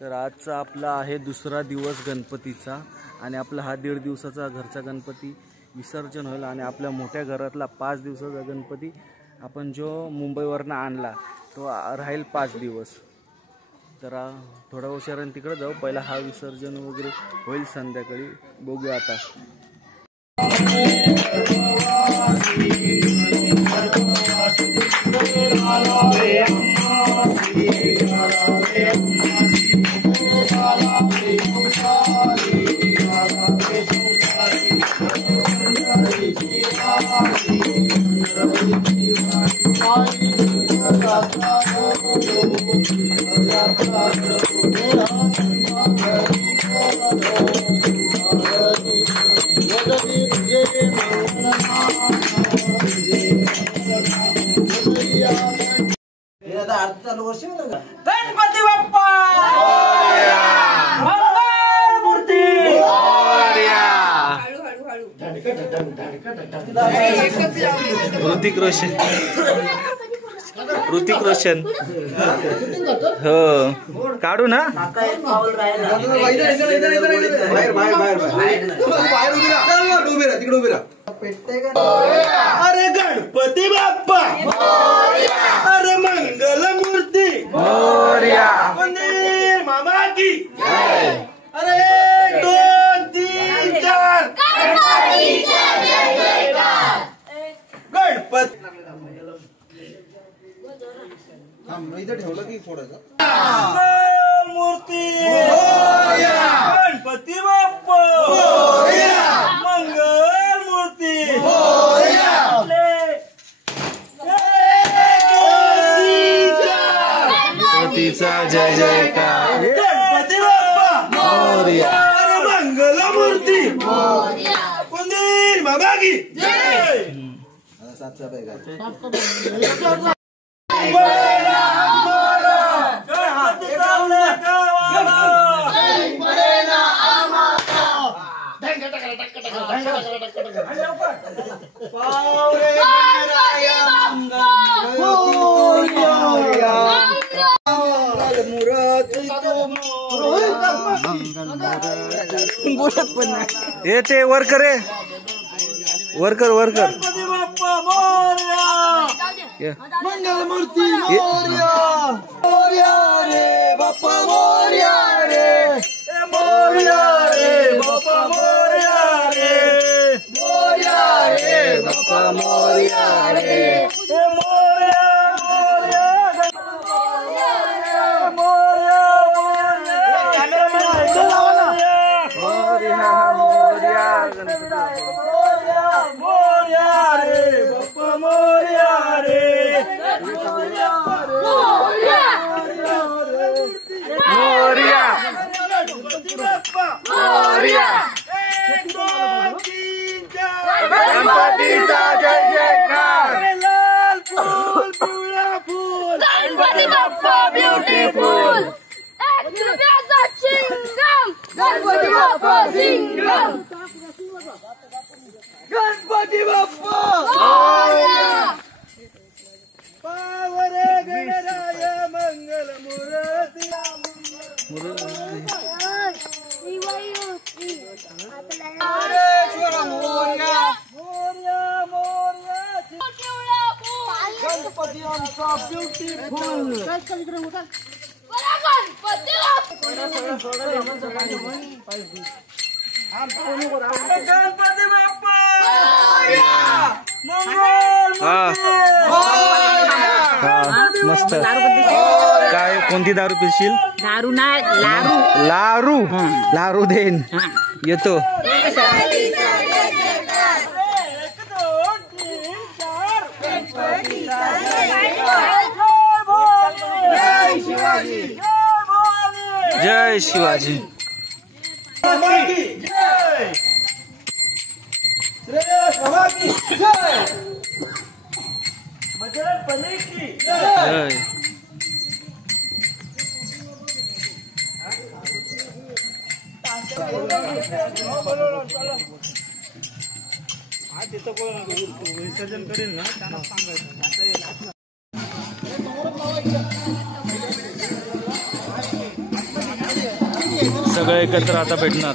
तर आजचा आपला आहे दुसरा दिवस गणपतीचा आणि आपला हा 1.5 दिवसाचा घरचा गणपती विसर्जन होईल आणि आपल्या मोठ्या घरातला 5 दिवसाचा गणपती आपण जो मुंबईवरनं आणला तो राहील 5 दिवस। तर थोडा उशिराने तिकडे जाऊ, पहिला हा विसर्जन वगैरे होईल संध्याकाळी, बघूया आता। गणपती बाप्पा मूर्ती ऋतिक रोशन हो काढू ना। अरे गणपती बाप्पा अरे मंगल मूर्ती मोरया मामा की अरे 1 2 3 4 गणपती इथं ठेवलं की थोडंसं मूर्ती गणपती बाप्पा मंगल मूर्ती गणपतीचा जय जयकार गणपती बाप्पा मोरया मंगल मूर्ती बाबा की जय। ते वर्कर आहे, वर्कर गणपती बाप्पा मोरया मंगल मूर्ती मोरया मोरया रे बाप्पा मोरया रे मोरया रे बाप्पा मोरया रे मोरया रे बाप्पा मोरया रे मोरया गणपतीचा जय जयकार गणपती बाप्पा ब्युटिफुल गणपती बाप्पा सिंगम गणपती बाप्पा पावरे गणराय मंगल मूर्ती मोरया मोरया मोरया गणपती आमचा ब्युटिफुल गणपती बाप्पा गणपती बाप्पा मस्त। काय कोणती दारू पिशील? दारू नाही लारू लारू लारू देन येतो। जय शिवाजी जय तिथं कोण विसर्जन करेल ना त्यांना सांगायचं। सगळे एकत्र आता भेटणार.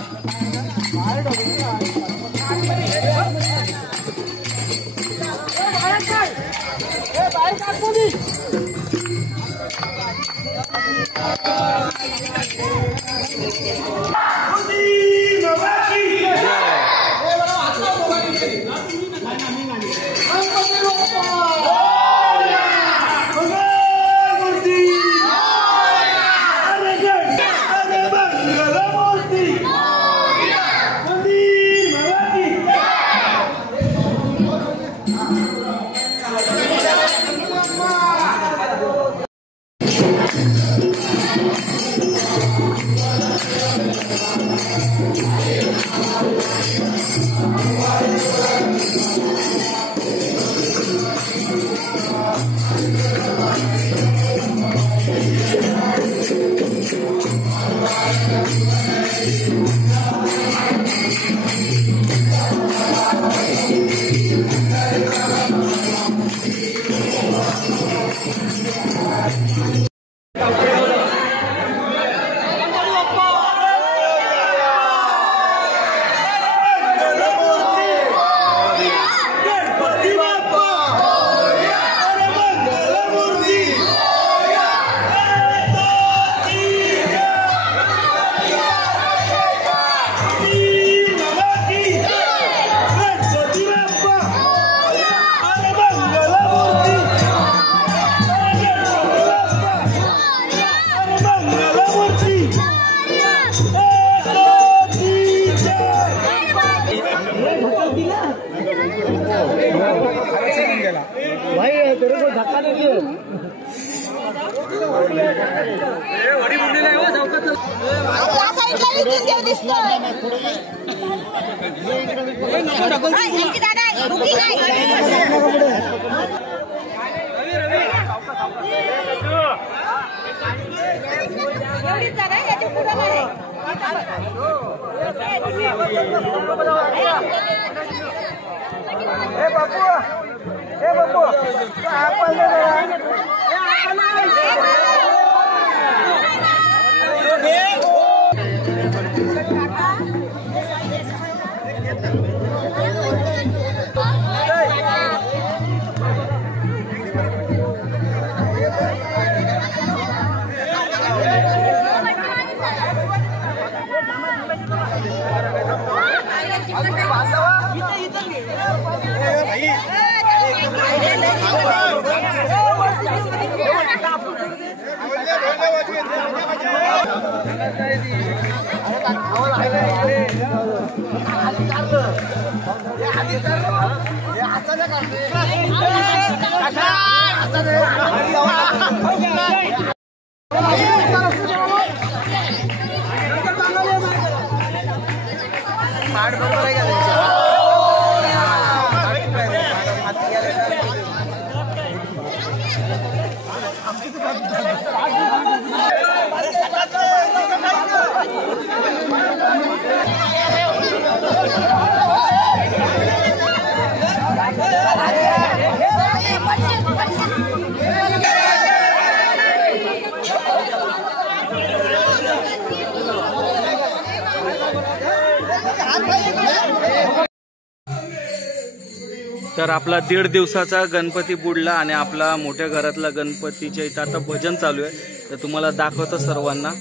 तर आपला 1.5 दिवसाचा गणपती बुडला आणि आपला मोठ्या घरातला गणपतीच्या इथं आता भजन चालू आहे. तर तुम्हाला दाखवतो सर्वांना.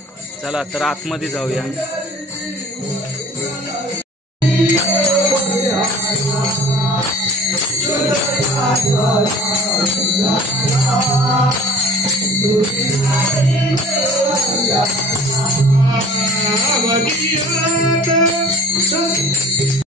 चला तर आतमध्ये जाऊया.